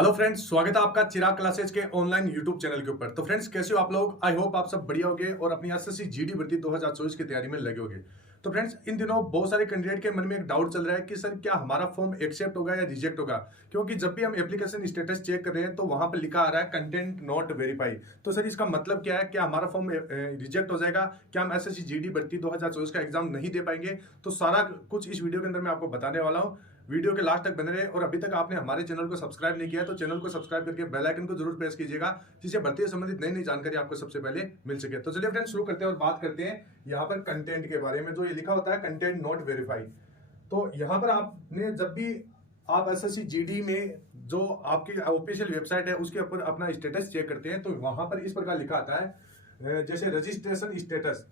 Hello friends, स्वागत है आपका चिराग क्लासेज के ऑनलाइन यूट्यूब चैनल के ऊपर। तो फ्रेंड्स, कैसे हो आप लोग? आई होप आप सब बढ़िया होगे और अपनी एसएससी जीडी भर्ती 2024 की तैयारी में लगे होगे। तो फ्रेंड्स, इन दिनों बहुत सारे कैंडिडेट के मन में एक डाउट चल रहा है कि सर क्या हमारा फॉर्म एक्सेप्ट होगा या रिजेक्ट होगा, क्योंकि जब भी हम एप्लीकेशन स्टेटस चेक कर रहे हैं तो वहां पर लिखा आ रहा है कंटेंट नॉट वेरीफाई। तो सर इसका मतलब क्या है? क्या हमारा फॉर्म रिजेक्ट हो जाएगा? क्या हम एसएससी जीडी भर्ती 2024 का एग्जाम नहीं दे पाएंगे? तो सारा कुछ इस वीडियो के अंदर मैं आपको बताने वाला हूँ। वीडियो के लास्ट तक बने रहे और अभी तक आपने हमारे चैनल को सब्सक्राइब नहीं किया तो चैनल को सब्सक्राइब करके बेल आइकन को जरूर प्रेस कीजिएगा, जिससे भर्ती से संबंधित नई नई जानकारी आपको सबसे पहले मिल सके। तो चलिए फ्रेंड्स, शुरू करते हैं और बात करते हैं यहाँ पर कंटेंट के बारे में। जो ये लिखा होता है कंटेंट नॉट वेरीफाई, तो यहाँ पर आपने जब भी आप एसएससी जीडी में जो आपकी ऑफिशियल वेबसाइट है उसके ऊपर अपना स्टेटस चेक करते हैं तो वहां पर इस प्रकार लिखा आता है, जैसे रजिस्ट्रेशन स्टेटस,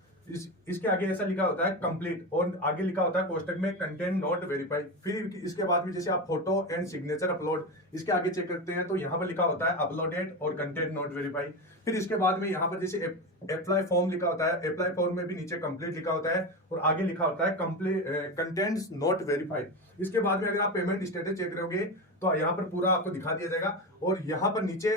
इसके आगे ऐसा लिखा होता है कंप्लीट और आगे लिखा होता है कोष्टक में कंटेंट नॉट वेरीफाई। फिर इसके बाद में जैसे आप फोटो एंड सिग्नेचर अपलोड, इसके आगे चेक करते हैं तो यहाँ पर लिखा होता है अपलोडेड और कंटेंट नॉट वेरीफाई। फिर इसके बाद में यहाँ पर जैसे अप्लाई फॉर्म लिखा होता है, अप्लाई फॉर्म में भी नीचे कंप्लीट लिखा होता है और आगे लिखा होता है कंप्लीट कंटेंट्स नॉट वेरीफाइड। इसके बाद में अगर आप पेमेंट स्टेटस चेक करोगे तो यहाँ पर पूरा आपको दिखा दिया जाएगा और यहाँ पर नीचे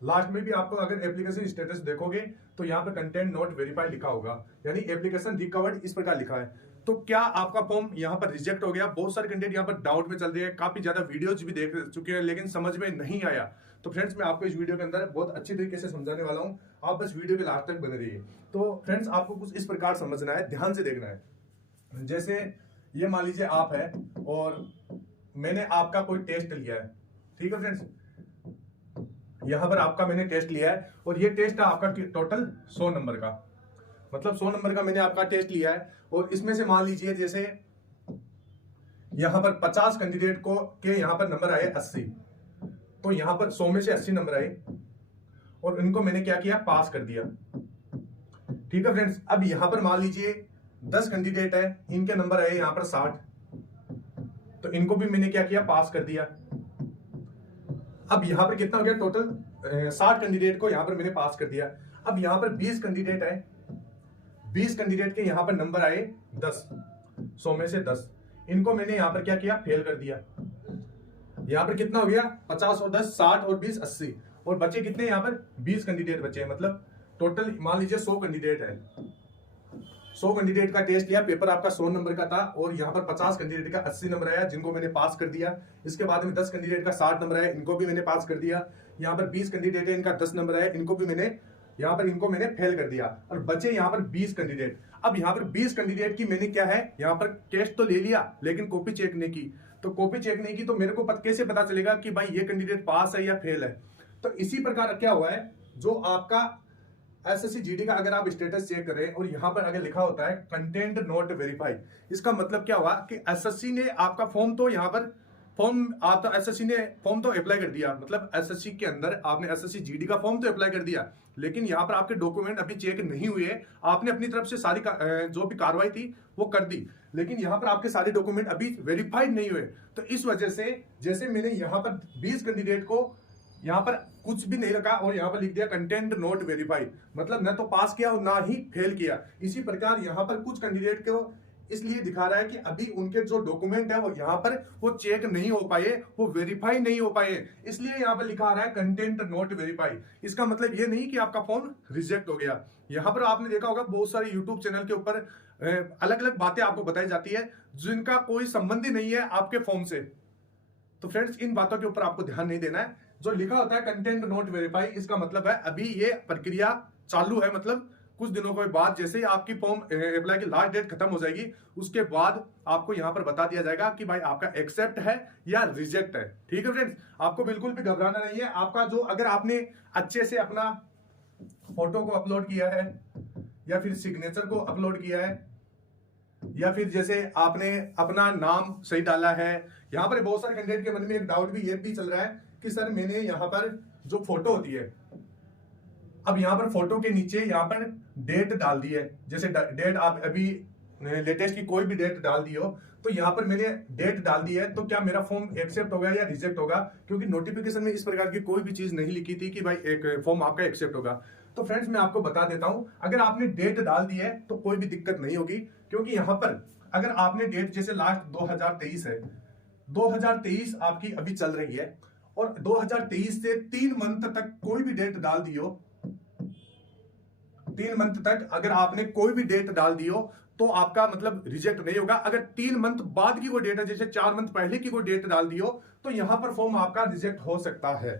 लास्ट में भी आपको अगर एप्लीकेशन स्टेटस देखोगे तो यहाँ पर कंटेंट नॉट वेरीफाई लिखा होगा, यानी एप्लीकेशन रिकवर्ड इस प्रकार लिखा है। तो क्या आपका फॉर्म यहाँ पर रिजेक्ट हो गया? बहुत सारे कैंडिडेट यहाँ पर डाउट में चल रहे हैं, काफी ज्यादा वीडियोज भी देख चुके हैं लेकिन समझ में नहीं आया। तो फ्रेंड्स, मैं आपको इस वीडियो के अंदर बहुत अच्छी तरीके से समझाने वाला हूँ, आप बस वीडियो के लास्ट तक बने रहिए। तो फ्रेंड्स, आपको कुछ इस प्रकार समझना है, ध्यान से देखना है। जैसे ये मान लीजिए आप है और मैंने आपका कोई टेस्ट लिया है, ठीक है फ्रेंड्स, यहां पर आपका मैंने टेस्ट लिया है और ये टेस्ट है आपका टोटल 100 नंबर का, मतलब 100 नंबर का मैंने आपका टेस्ट लिया है और इसमें से मान लीजिए जैसे यहां पर 50 कैंडिडेट को के यहां पर नंबर आए 80, तो यहां पर 100 में से 80 नंबर आए और इनको मैंने क्या किया, पास कर दिया। ठीक है फ्रेंड्स, अब यहां पर मान लीजिए 10 कैंडिडेट है, इनके नंबर आए यहां पर 60, तो इनको भी मैंने क्या किया, पास कर दिया। अब यहां पर कितना हो गया टोटल, 60 कैंडिडेट को यहां पर मैंने पास कर दिया। अब यहां पर 20 कैंडिडेट है, 20 कैंडिडेट के यहां पर नंबर आए 10, 100 में से 10, इनको मैंने यहां पर क्या किया, फेल कर दिया। यहां पर कितना हो गया, 50 और 10 60 और 20 80, और बचे कितने यहां पर 20 कैंडिडेट बचे, मतलब टोटल मान लीजिए 100 कैंडिडेट है। 100 कैंडिडेट का टेस्ट लिया, पेपर आपका 100 नंबर का था और यहाँ पर 50 कैंडिडेट का 80 नंबर आया, जिनको मैंने पास कर दिया। इसके बाद में 10 कैंडिडेट का 60 नंबर आया, इनको भी मैंने पास कर दिया। यहाँ पर 20 कैंडिडेट है, इनका 10 नंबर आया, इनको भी मैंने यहाँ पर इनको मैंने फेल कर दिया और बचे यहाँ पर 20 कैंडिडेट। अब यहाँ पर 20 कैंडिडेट की मैंने क्या है, यहाँ पर टेस्ट तो ले लिया लेकिन कॉपी चेक नहीं की। तो कॉपी चेक नहीं की तो मेरे को कैसे पता चलेगा कि भाई ये कैंडिडेट पास है या फेल है? तो इसी प्रकार क्या हुआ है, जो आपका एसएससी जीडी का अगर आप स्टेटस चेक करें और यहां पर अगर लिखा होता है कंटेंट नॉट वेरीफाई, इसका मतलब क्या हुआ कि एसएससी ने आपका फॉर्म तो यहां पर फॉर्म आप तो एसएससी ने फॉर्म तो अप्लाई कर दिया, मतलब एसएससी के अंदर आपने एसएससी जीडी का फॉर्म तो अप्लाई कर दिया, लेकिन यहां पर आपके डॉक्यूमेंट अभी चेक नहीं हुए। आपने अपनी तरफ से सारी जो भी कार्रवाई थी वो कर दी, लेकिन यहां पर आपके सारे डॉक्यूमेंट अभी वेरीफाइड नहीं हुए। तो इस वजह से जैसे मैंने यहां पर 20 कैंडिडेट को यहां पर कुछ भी नहीं रखा और यहां पर लिख दिया कंटेंट नॉट वेरीफाइड, मतलब न तो पास किया और ना ही फेल किया। इसी प्रकार यहां पर कुछ कैंडिडेट को इसलिए दिखा रहा है कि अभी उनके जो डॉक्यूमेंट है वो यहां पर वो चेक नहीं हो पाए, वो वेरीफाई नहीं हो पाए, इसलिए यहां पर लिखा आ रहा है कंटेंट नॉट वेरीफाई। इसका मतलब ये नहीं कि आपका फॉर्म रिजेक्ट हो गया। यहां पर आपने देखा होगा बहुत सारे यूट्यूब चैनल के ऊपर अलग अलग बातें आपको बताई जाती है जिनका कोई संबंध ही नहीं है आपके फॉर्म से। तो फ्रेंड्स, इन बातों के ऊपर आपको ध्यान नहीं देना है। जो लिखा होता है कंटेंट नॉट वेरीफाई, इसका मतलब है अभी ये प्रक्रिया चालू है, मतलब कुछ दिनों के बाद जैसे ही आपकी फॉर्म अप्लाई की लास्ट डेट खत्म हो जाएगी उसके बाद आपको यहां पर बता दिया जाएगा कि भाई आपका एक्सेप्ट है या रिजेक्ट है। ठीक है फ्रेंड्स, आपको बिल्कुल भी घबराना नहीं है। आपका जो अगर आपने अच्छे से अपना फोटो को अपलोड किया है या फिर सिग्नेचर को अपलोड किया है या फिर जैसे आपने अपना नाम सही डाला है, यहां पर बहुत सारे कैंडिडेट के मन में एक डाउट भी ये भी चल रहा है कि सर मैंने यहां पर जो फोटो होती है, अब यहां पर फोटो के नीचे यहां पर डेट डाल दी है, जैसे डेट आप अभी लेटेस्ट की कोई भी डेट डाल दी हो, तो यहां पर मैंने डेट डाल दी है, तो क्या मेरा फॉर्म एक्सेप्ट होगा या रिजेक्ट होगा? क्योंकि नोटिफिकेशन में इस प्रकार की कोई भी चीज नहीं लिखी थी कि भाई एक फॉर्म आपका एक्सेप्ट होगा। तो फ्रेंड्स, मैं आपको बता देता हूं, अगर आपने डेट डाल दी है तो कोई भी दिक्कत नहीं होगी, क्योंकि यहां पर अगर आपने डेट जैसे लास्ट 2023 है, 2023 आपकी अभी चल रही है और 2023 से 3 मंथ तक कोई भी डेट डाल दी हो, 3 मंथ तक अगर आपने कोई भी डेट डाल दी हो तो आपका मतलब रिजेक्ट नहीं होगा। अगर 3 मंथ बाद की कोई डेट है, जैसे 4 मंथ पहले की कोई डेट डाल दी हो, तो यहां पर फॉर्म आपका रिजेक्ट हो सकता है।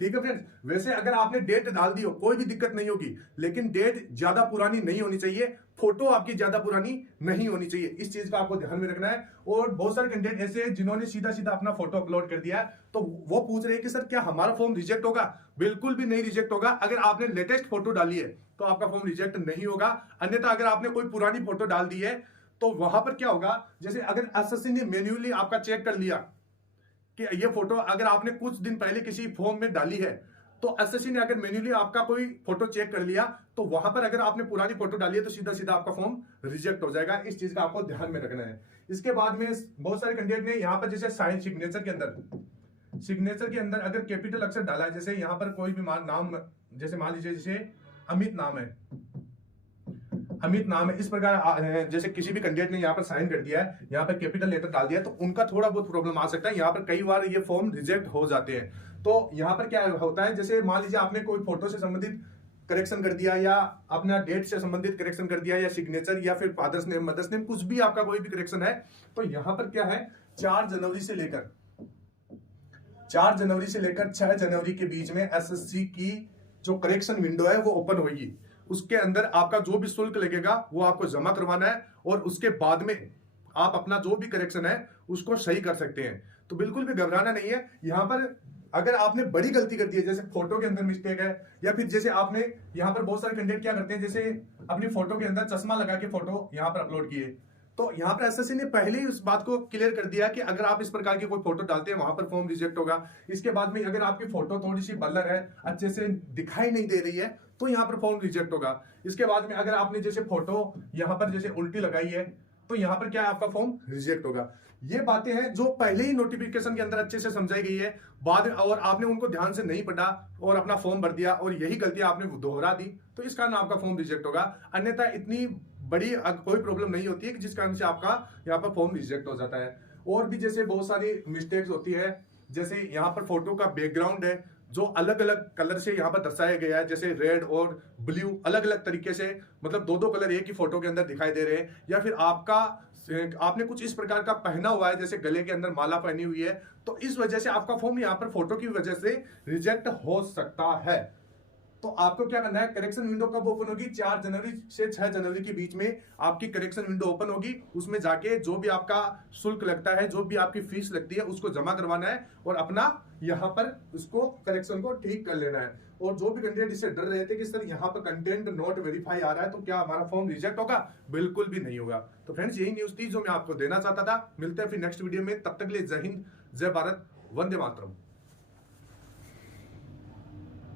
ठीक है फ्रेंड्स, वैसे अगर आपने डेट डाल दी हो कोई भी दिक्कत नहीं होगी, लेकिन डेट ज्यादा पुरानी नहीं होनी चाहिए, फोटो आपकी ज्यादा पुरानी नहीं होनी चाहिए। इस चीज का आपको ध्यान में रखना है। और बहुत सारे कैंडिडेट ऐसे हैं जिन्होंने सीधा सीधा अपना फोटो अपलोड कर दिया है, तो वो पूछ रहे हैं कि सर क्या हमारा फॉर्म रिजेक्ट होगा? बिल्कुल भी नहीं रिजेक्ट होगा। अगर आपने लेटेस्ट फोटो डाली है तो आपका फॉर्म रिजेक्ट नहीं होगा। अन्यथा अगर आपने कोई पुरानी फोटो डाल दी है तो वहां पर क्या होगा, जैसे अगर एसएससी ने मैन्युअली आपका चेक कर लिया कि ये फोटो अगर आपने कुछ दिन पहले किसी फॉर्म में डाली है, तो एसएससी ने अगर मैन्युअली आपका कोई फोटो चेक कर लिया, तो वहां पर अगर आपने पुरानी फोटो डाली है तो सीधा सीधा आपका फॉर्म रिजेक्ट हो जाएगा। इस चीज का आपको ध्यान में रखना है। इसके बाद में बहुत सारे कैंडिडेट ने यहाँ पर जैसे साइन सिग्नेचर के अंदर अगर कैपिटल अक्षर डाला है, जैसे यहाँ पर कोई भी नाम, जैसे मान लीजिए जैसे अमित नाम है, इस प्रकार जैसे किसी भी कैंडिडेट ने यहाँ पर साइन कर दिया है, यहाँ पर कैपिटल लेटर डाल दिया है, तो उनका थोड़ा बहुत प्रॉब्लम आ सकता है। यहाँ पर कई बार ये फॉर्म रिजेक्ट हो जाते हैं। तो यहाँ पर क्या होता है, जैसे मान लीजिए आपने कोई फोटो से संबंधित करेक्शन कर दिया, या अपना डेट से संबंधित करेक्शन कर दिया, या सिग्नेचर, या फिर फादर्स नेम, मदर्स नेम, कुछ भी आपका कोई भी करेक्शन है, तो यहाँ पर क्या है 4 जनवरी से लेकर 6 जनवरी के बीच में एसएससी की जो करेक्शन विंडो है वो ओपन होगी। उसके अंदर आपका जो भी शुल्क लगेगा वो आपको जमा करवाना है, और उसके बाद में आप अपना जो भी करेक्शन है उसको सही कर सकते हैं। तो बिल्कुल भी घबराना नहीं है। यहाँ पर अगर आपने बड़ी गलती कर दी है, जैसे फोटो के अंदर मिस्टेक है, या फिर जैसे आपने यहाँ पर बहुत सारे कैंडिडेट क्या करते हैं, जैसे अपनी फोटो के अंदर चश्मा लगा के फोटो यहाँ पर अपलोड किए, तो यहाँ पर एसएससी ने पहले ही उस बात को क्लियर कर दिया कि अगर आप इस प्रकार की कोई फोटो डालते हैं वहां पर फॉर्म रिजेक्ट होगा। इसके बाद में अगर आपकी फोटो थोड़ी सी ब्लर है, अच्छे से दिखाई नहीं दे रही है, तो यहाँ पर फॉर्म रिजेक्ट होगा। इसके बाद में अगर आपने जैसे फोटो यहाँ पर जैसे उल्टी लगाई है, तो यहाँ पर क्या है, आपका फॉर्म रिजेक्ट होगा। ये बातें हैं जो पहले ही नोटिफिकेशन के अंदर अच्छे से समझाई गई है, बाद और आपने उनको ध्यान से नहीं पढ़ा और अपना फॉर्म भर दिया, और यही गलती आपने दोहरा दी, तो इस कारण आपका फॉर्म रिजेक्ट होगा। अन्यथा इतनी बड़ी कोई प्रॉब्लम नहीं होती है कि जिस कारण से आपका यहाँ पर फॉर्म रिजेक्ट हो जाता है। और भी जैसे बहुत सारी मिस्टेक्स होती है, जैसे यहाँ पर फोटो का बैकग्राउंड है जो अलग अलग कलर से यहाँ पर दर्शाया गया है, जैसे रेड और ब्लू अलग अलग तरीके से, मतलब दो कलर एक ही फोटो के अंदर दिखाई दे रहे हैं, या फिर आपने कुछ इस प्रकार का पहना हुआ है, जैसे गले के अंदर माला पहनी हुई है, तो इस वजह से आपका फॉर्म यहाँ पर फोटो की वजह से रिजेक्ट हो सकता है। तो आपको क्या करना है, करेक्शन विंडो कब ओपन होगी, 4 जनवरी से 6 जनवरी के बीच में आपकी करेक्शन विंडो ओपन होगी। उसमें जाके जो भी आपका शुल्क लगता है, जो भी आपकी फीस लगती है, उसको जमा करवाना है और अपना यहाँ पर उसको करेक्शन को ठीक कर लेना है। और जो भी कैंडिडेट इससे डर रहे थे कि सर यहाँ पर कंटेंट नॉट वेरीफाई आ रहा है तो क्या हमारा फॉर्म रिजेक्ट होगा, बिल्कुल भी नहीं होगा। तो फ्रेंड्स यही न्यूज थी जो मैं आपको देना चाहता था। मिलते हैं फिर नेक्स्ट वीडियो में, तब तक के लिए जय हिंद, जय भारत, वंदे मातरम।